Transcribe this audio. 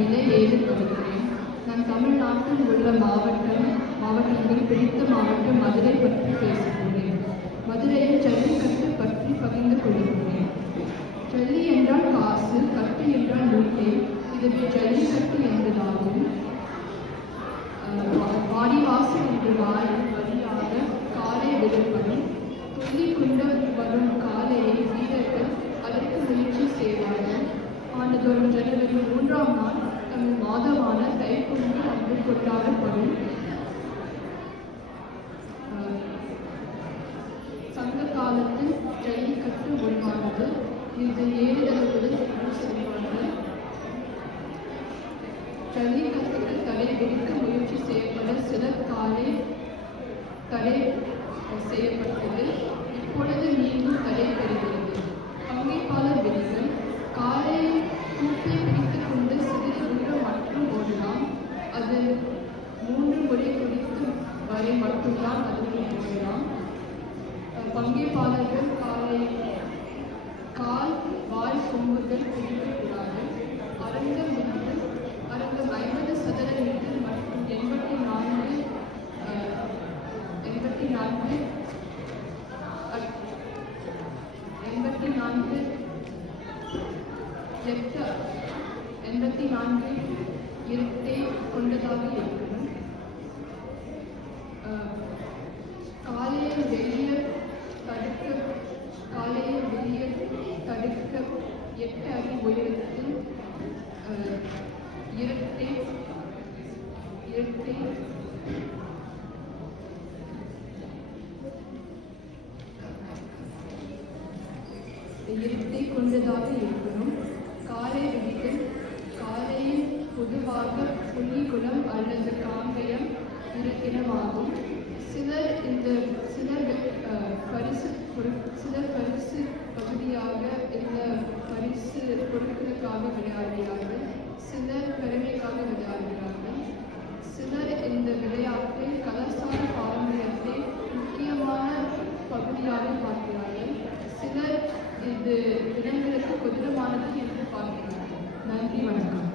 நிலை 7 படிக்கிறேன். நான் தமிழ்நாட்டில் உள்ள மாவட்டங்கள் பிடித்த மாவட்டம் மதுரை பற்றி பேசுகிறேன். மதுரையில் ஜல்லிக்கட்டு பற்றி பகிர்ந்து கொள்கிறேன். ஜல்லி என்றால் காசு, கட்டு என்றால் மூட்டை. இதுவே ஜல்லிக்கட்டு என்பதாகும். வாடிவாசல் என்று வழியாக காலை விடப்படும். துள்ளி கொண்டு வரும் காலையை வீரர்கள் அதற்கு முயற்சி செய்வார்கள். ஆண்டுதோறும் ஜனவரி 3ஆம் நாள் தமிழ் மாதமான தைப்பொங்கல் அன்று கொண்டாடப்படும். சங்க காலத்தில் ஜல்லிக்கட்டு உருவானது. இது ஏறுதழுவுடன் சொல்வார்கள். ஜல்லிக்கட்டுக்கு தடை விதிக்க முயற்சி செய்யப்பட சில தடை செய்யப்பட்டது. இப்பொழுது மீண்டும் தடை பெறுகிறது. பங்கேற்பாளர் விதிகள்: காலையை கூட்டி பிடித்துக் கொண்டு சிறிது தூரம் மட்டும் ஓடலாம். அது 3 முறை குடித்து வரை மட்டும்தான் அதுவும் ஓடலாம். பங்கேற்பாளர்கள் கால் வாய் கொம்புகள் பிடிக்கக்கூடாது. அரங்கம் 50 சதுர மீட்டர் மற்றும் 84 இருட்டை கொண்டதாக இருக்கணும். காலையை வெளியே தடுக்க 8 அடி உயரத்தில் இரட்டை கொண்டதாக இருக்கணும். காலை விதிகள்: காலையில் பொதுவாக புள்ளிக்குளம் அல்லது காங்கயம் இனமாகும். சிலர் பரிசு பகுதியாக இந்த பரிசு பொருட்களுக்காக விளையாடுகிறார்கள். சிலர் பெருமைக்காக விளையாடுகிறார்கள். சிலர் இந்த விளையாட்டை கலாச்சார பாரம்பரியத்தை முக்கியமான பகுதியாக பார்க்கிறார்கள். சிலர் இது இனங்களுக்கு பொதுவானது என்று பார்க்கிறார்கள். நன்றி, வணக்கம்.